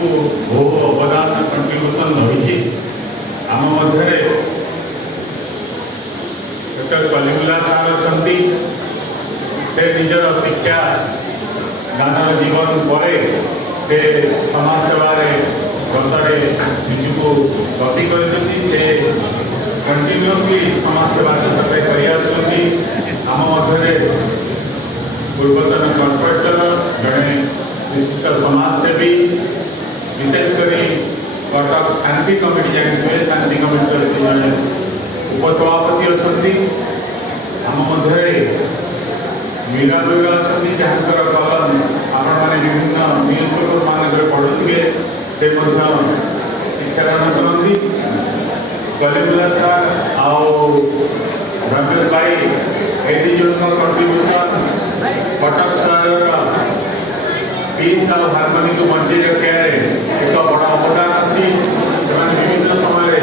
बहु अवदान कंट्रीब्यूशन रही आम मध्य डॉक्टर कलिमुल्ला सार अच्छा से निजर शिक्षा दानर जीवन पर से समाज सेवार गतरे निजको गति कर कंटिन्यूअसली समाज सेवा जगत आम मध्य पूर्वतन कॉर्पोरेटर जड़े विशिष्ट समाजसेवी विशेषकर कटक शांति कमिटी जानते शांति कमिटी जड़े उपसभापति अच्छा आम मध्य मीरा दुईरा अच्छा जहाँकर कलम आपण मैंने विभिन्न न्यूज पेपर मानक पढ़ुवे से शिक्षादान करती कलिमुल्ला सार आउ रमेश भाई एजुकेशनल कंट्रीब्यूशन कटक शहर पीस और हारमोनी को बचे रखार एक बड़ अवदान अच्छी से विभिन्न समय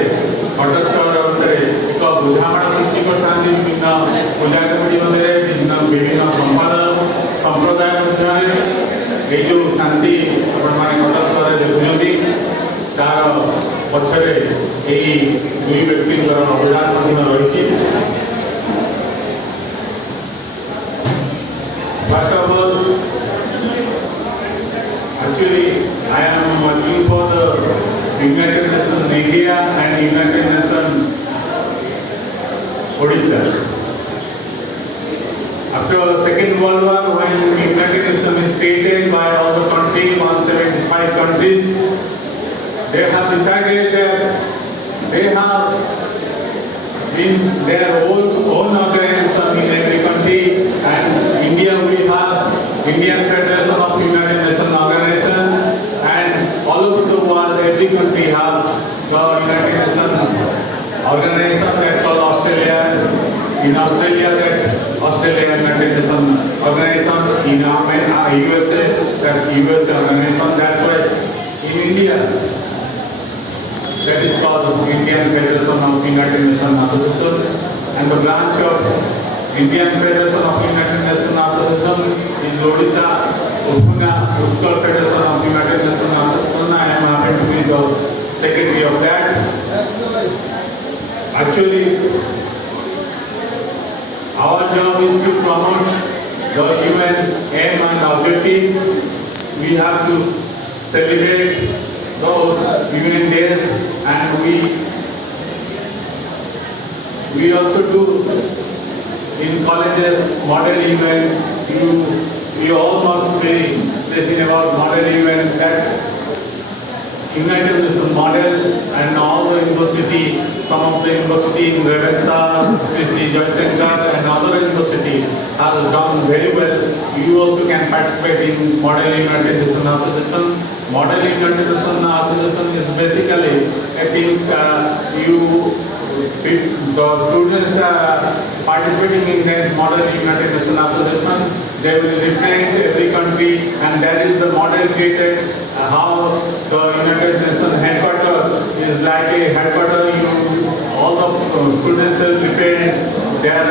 कटक शहर भितर एक बुझामणा सृष्टि करते विभिन्न पूजा कमिटी मध्य विभिन्न संपादक संप्रदाय मध्य ये जो शांति मैंने कटक शहर देखुंत तार पछरे यही दुई व्यक्ति अवदान रही। First of all, actually, I am working for the United Nations India and United Nations Odisha. After the Second World War, when United Nations is created by all the countries, 175 countries, they have decided that they have in their own organization in every country, and India will have Indian Federation of United Nations Organization, and all over the world every country have the United Nations Organization that called Australia. In Australia that Australia United Nations Organization, in USA that USA Organization. That's why in India that is called Indian Federation of United Nations Association, and the branch of Indian Federation of United Nations Association is Odisha Upuna Utkal Federation of United Nations Association. I am happy to be the secretary of that. Actually, our job is to promote the UN aim and objective. We have to celebrate those UN days, and we also do in colleges model event. You all must be listening about model event. That's United Nations model, and all the university, some of the university in Ravensa, Sri Jaishankar and other university have done very well. You also can participate in Model United Nations Association. Model United Nations Association is basically, I think, the students participating in the Model United Nations Association, they will represent every country, and that is the model created. How the United Nations headquarters is like a headquarters. All the students will represent their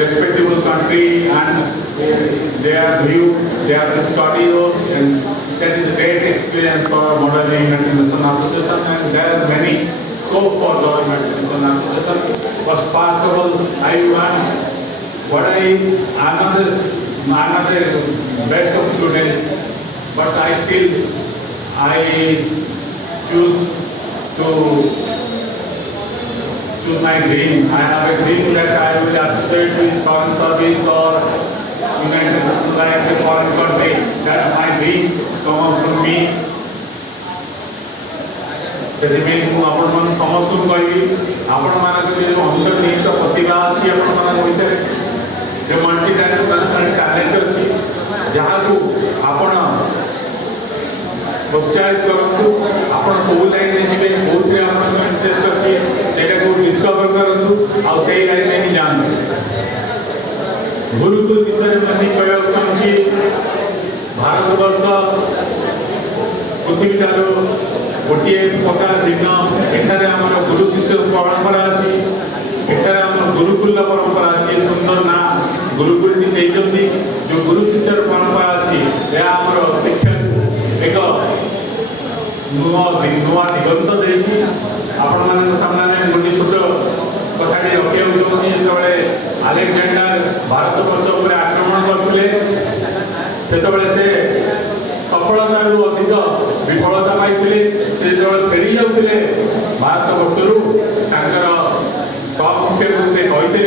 respective country, and their view, they have to study those, and that is a great experience for Model United Nations Association, and there are many scope for the United Nations Association. First of all, I want what I'm not the best of students, but I choose my dream. I have a dream that I will associate with foreign service or United Nations like a foreign country. That my dream come out from me. से आपण समस्त कहि आपण मान जो अंतर्निहित प्रतिभा अच्छी आपण मान भीतर जो मल्टी टैलेंट अच्छी जहाँ को आपण प्रोत्साहित करूँ आपण कौ लाइन में जी कौन आप इंटरेस्ट अच्छी से डिस्कवर करूँ आउ से लाइन में ही जानते गुरुकुल विषय में कहना चाहूँगी भारतवर्ष पृथ्वी ठार गोटे प्रकार भिन्न एठारे आम गुरु शिष्य परंपरा अच्छी एठारे आम गुरुकुल परंपरा अच्छी सुंदर ना गुरुकुल देते जो गुरु शिष्य परंपरा अच्छी यह आम शिक्षा एक नुआ दिगंत देछि आपण मानक सामने गोटे छोट कथाटी रखिया चाहूँगी जितेबाला आलेक्जेंडर भारत वर्ष उपर आक्रमण करते से सफलता अधिक विफलता पाई से जो फेरी जाते भारत वर्ष सहमुख्य से कहते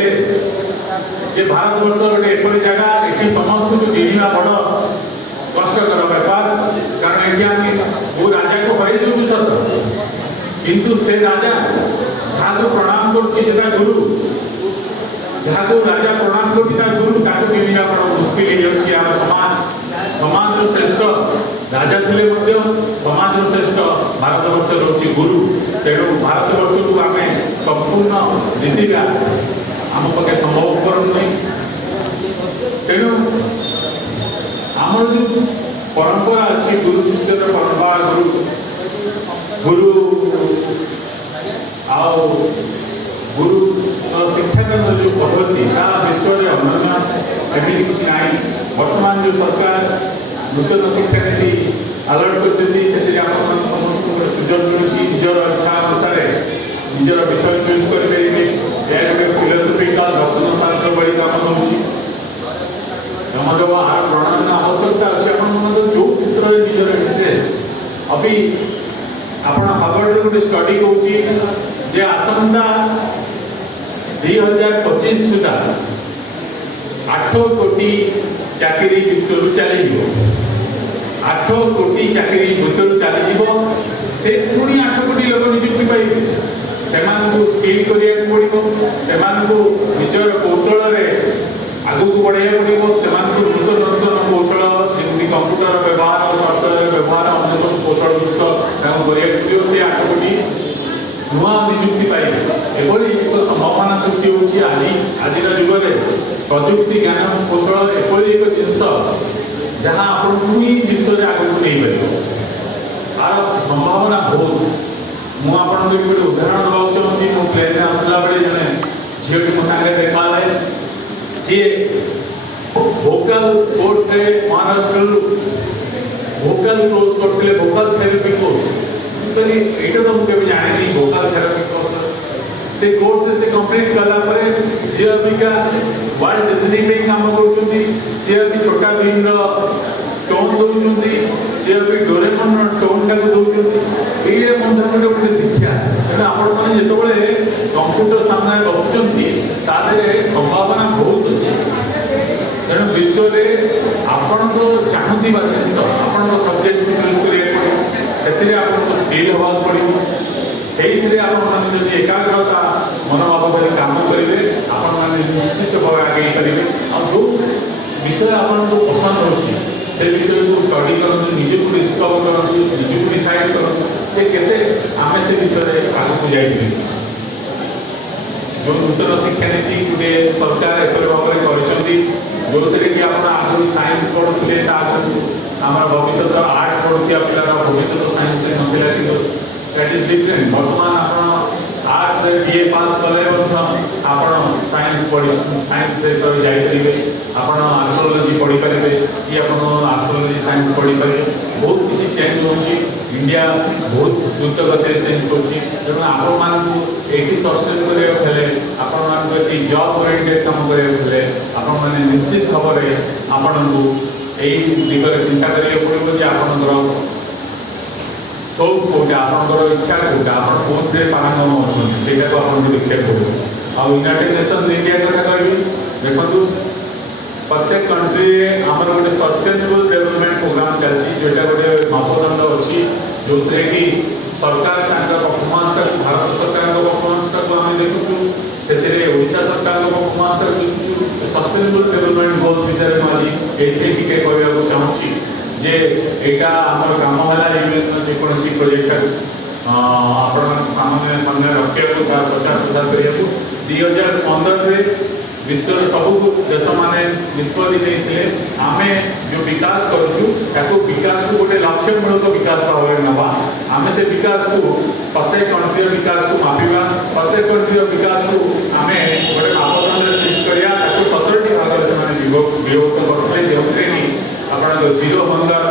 भारत वर्ष गोटे एपरी जगह ये समस्त को चिन्हवा बड़ कष्टर व्यापार कारण ये आम वो राजा को हर दौर सत किंतु से राजा जहाँ को प्रणाम कर गुरु जहाँ को राजा प्रणाम कर गुरु ताको चिन्हवा बड़ मुस्किल हो समाज समाज श्रेष्ठ राजा थे समाज श्रेष्ठ भारत वर्ष रोचे गुरु तेणु भारत वर्ष को आम संपूर्ण जीतिका आम पक्षे संभवपर नुहे तेणु आमर जो परंपरा अच्छी गुरु शिष्य परंपरा गुरु आओ गुरु शिक्षादान जो पद्धति विश्व में अनन्य एमती किसी ना वर्तमान जो सरकार नूतन शिक्षा नीति अलर्ट कर समस्त सुजोग मिलूँ निजर इच्छा अनुसार निजर विषय चूज करेंगे यह गोटे फिलोसफिकल दर्शन शास्त्र बड़ी कम दौर आर प्रणयन आवश्यकता अच्छे जो क्षेत्र में निजर इंटरेस्ट अभी आप हार्वर्ड गोटे स्टडी कौचे आसंता 2025 सुधा 8 कोटी चाकरी विश्व चली 8 कोटी चाकरी विश्व चली से पुणी 8 कोटी लोक नियुक्ति पाइबे से स्किल करिया पड़ो से निजर कौशल आगू को बढ़ाया पड़ो से नूतन नूतन कौशल जमी कंप्यूटर व्यवहार सफ्टवेयर व्यवहार अन्य सब कौशल युक्त से 8 कोटी नुआ नियुक्ति पाइबे एभली एक संभावना सृष्टि होची आज जुगरे प्रजुक्ति ज्ञान कौशल एपरी एक जिनस जहाँ आपको ही विश्व में आगे नहीं पार आर संभावना बहुत मुझे गोटे उदाहरण देवा चाहूँगी मो प्लेन आसला बेले जड़े झीटी मो सागे देखा सी भोकाल कोर्स से महाराष्ट्र भोकाल कोर्स करते भोकाल थेरेपी कोर्स यहाँ तो मुझे जाने भोकाल थेरेपी कोर्स से कोर्स से कंप्लीट कला सी अबिका वर्ल्ड डिज्नी पे काम कर सी अभी छोटा भीम टोन दौरान सी अभी डोरेमन टोन टाक दौरान ये गोटे गोटे शिक्षा तेना आपण मैंने जो कंप्यूटर सामने बसुँच संभावना बहुत अच्छी तेणु विश्व में आपण चाहूबा जिन आप सब्जेक्ट को चूज करा से स्किल हवा पड़ो से एकाग्रता मनोभाव कर काम करेंगे आपण मैंने निश्चित भाव आगे करेंगे और जो विषय आपको पसंद हो से विषय को स्टडी करूँ निजे को डिस्कवर करूँ निजे को डिसाइड करूँ केते आम से विषय आग को जाइए जो नूतन शिक्षा नीति गोटे सरकार एपरी भाव में जो थे कि आप आगु साइंस पढ़ुते आम भविष्य आर्ट्स पढ़ुआ पिलार भविष्य साइंस नाला कि दैट इज डिफरेंट बर्तमान आप आर्ट्स बीए पास कले आप साइंस पढ़ साइंस जाइए आप एस्ट्रोलोजी पढ़ी पारे कि आप एस्ट्रोलोजी साइंस पढ़ी पारे बहुत किसी चेंज हो इंडिया बहुत द्रुत गति चेंज कर आपण मानक ये सस्टेन कराइले आपण जॉब ओरिएंटेड काम कराइले आपण मैंने निश्चित भाव में आपण को यही दिगरे चिंता करिया पड़ो जे आपणकर शौक कौटा आपंकर इच्छा कौटा आप कौन पारंगम अच्छा से देखा पड़ो आ यूनाइटेड नेशन इंडिया कथा कहि देखु प्रत्येक कंट्री आमर गोटे सस्टेनेबल डेवलपमेंट प्रोग्राम चलती जोटा गोटे मापदंड अच्छी जो कि सरकार परफॉर्मेंस भारत सरकार परफॉर्मेंस आम देखुचु से सरकार परफॉर्मेंस देखुचु सस्टेनेबल डेवलपमेंट गोल्स विषय आज ये कहवाक चाहूँगी जे यहाँ आम कम है जेकोसी प्रोजेक्ट आपण सामने रखा प्रचार प्रसार करने 2015 विश्व सबू देश मैंने निष्पत्ति नहीं आम जो विकास करुचु विकास को गोटे लक्ष्यमूलक विकास भाव में नवा आम से विकास को प्रत्येक कंट्री विकास को मापिबा प्रत्येक कंट्री विकास को आम गोटे मापदंड सृष्टि करा 17टी भाग से विभक्त करते जो कि आप zero hunger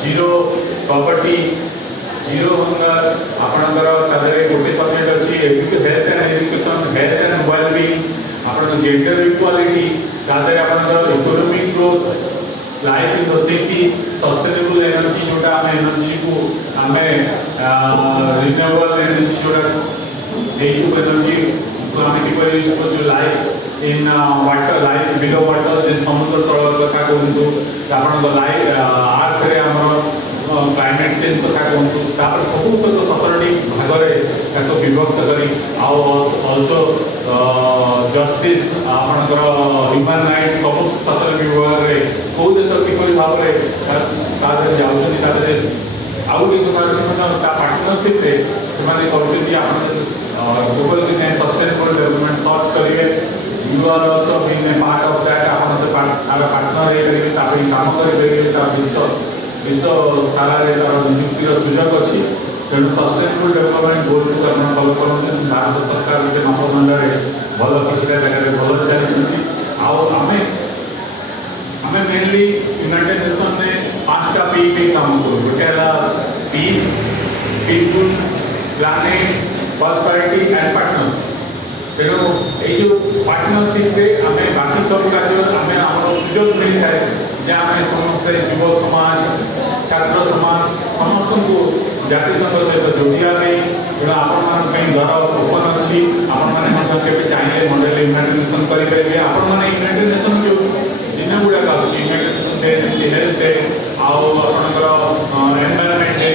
zero poverty, zero hunger, ଆପଣଙ୍କର ତା ଦେହରେ ଗୋଟେ ସବଜେକ୍ଟ ଅଛି health and education, health and wellbeing, ଆପଣଙ୍କର ଜେଣ୍ଡର ଇକ୍ୱାଲିଟି, ତା ଦେହରେ ଆପଣଙ୍କର economic growth, life in the city, sustainable energy जोटा आम एनर्जी को आम रिन्यूएबल एनर्जी जोटा एनर्जी को आम किपर यूज कर life in water, life below water, जे समुद्र तल कथा कहतु आप लाइफ आर्थ रे आम क्लाइमेट चेंज कथा कहतु सब तक 17टी भाग में विभक्त करी आल्सो जस्टिस आपणकर ह्यूमन राइट्स सब 17 विभाग में कौ देश किपर भाव में जाऊँगी आउ एक कथा अच्छी पार्टनरशिप से गूगल सस्टेनेबल डेवलपमेंट सर्च करेंगे you are also been a part of that आप पार्टनर करेंगे काम करेंगे विश्व सारा तार नियुक्तिर सुजोग अच्छी तेणु सस्टेनेबल डेवलपमेंट गोल को फॉलो कर भारत सरकार से मापदंड भल किसी जगह भल चलती आमे मेनली यूनाइटेड नेशन में 5टा पी पे काम करूँ गोटे peace, people, planet, prosperity and partnership. तेणु ये जो पार्टनरशिप आम बाकी सब कार्य आम सुजोग मिलता है जे आम समस्ते युव समाज, छात्र समाज समस्त को जातिसंघ सहित जोड़िया तेणु आपण द्वार ओपन अच्छी आपने चाहिए मॉडल यूनाइटेड नेशन करेंगे आपने यूनाइटेड नेशन जो दिन गुड़ाक आसूँ यूनाइटेड नेशन डे जमी हेल्थ डे आपणकर environment day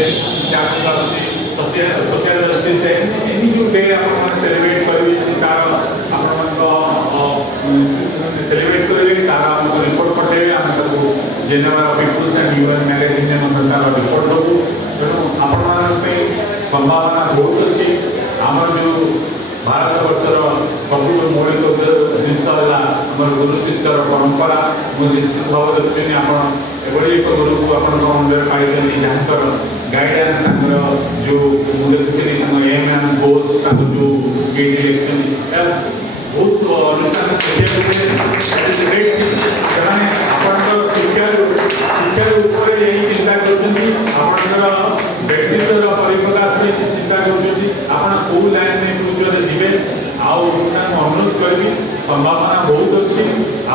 social justice day any जो डे आप सेलिब्रेट करेंगे तार आप सेलिब्रेट करेंगे तार आमको रिपोर्ट पठेबे आम Geneva peoples and human magazine में तार रिपोर्ट देवु तेणु आपण संभावना बहुत अच्छी आम जो भारत वर्षर सब मौलिक जिनस है आम गुरु शिष्यर परंपरा मुझे निश्चित भाव देखुनी आप एक गुरु को आप अंडर पाई जहाँकर गाइडेंस जो देखुनी एम एंड गोल्स जो गेट इलेक्शन बहुत अनुष्ठान देखिए शिक्षार यही चिंता कर व्यक्तित्व परिप्रकाश में से चिंता कर लाइन में फ्यूचर जी अनुरोध करी संभावना बहुत अच्छी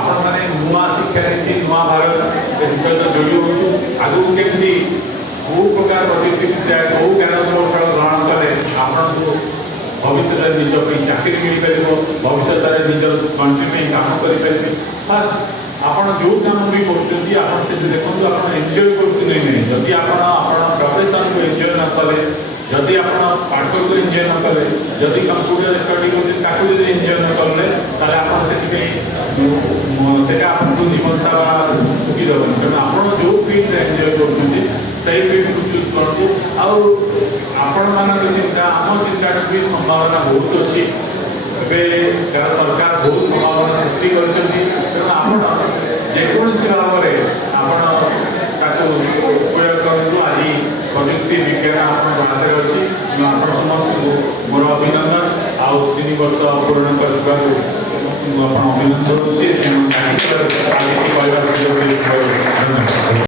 आपण मैंने नुआ शिक्षा नीति नुआ भारत सहित जोड़ी हूँ आगू केमती कौ प्रकार प्रतियोगिता कौ ज्ञान कौशल ग्रहण कले आपको भविष्य निज चाकरी मिल पार भविष्य निजर कंट्री में काम करेंगे फास्ट आप जो काम भी कर देखो आप एंजॉय करुँगी आप प्रोफेशन को एंजॉय न कले जदि आप पाठ को एंजॉय न कले जदि कंप्यूटर स्टडी कर एंजॉय न कले आपको जीवन सारा चुकी देवन तेणु आप जो फील्ड एंजॉय कर फील्ड को चूज करूँ आपण मान चिंता आम चिंता भी संभावना बहुत अच्छी एवं सरकार बहुत संभावना सृष्टि कर तेणु आप जेकोसी भाव में आप प्रयोग करूँ आज प्रजुक्ति विज्ञान आप हाथ में अच्छी आप समस्त मोर अभिनंदन आउ 3 वर्ष पूर्ण कर अभिनंदन दूसरी।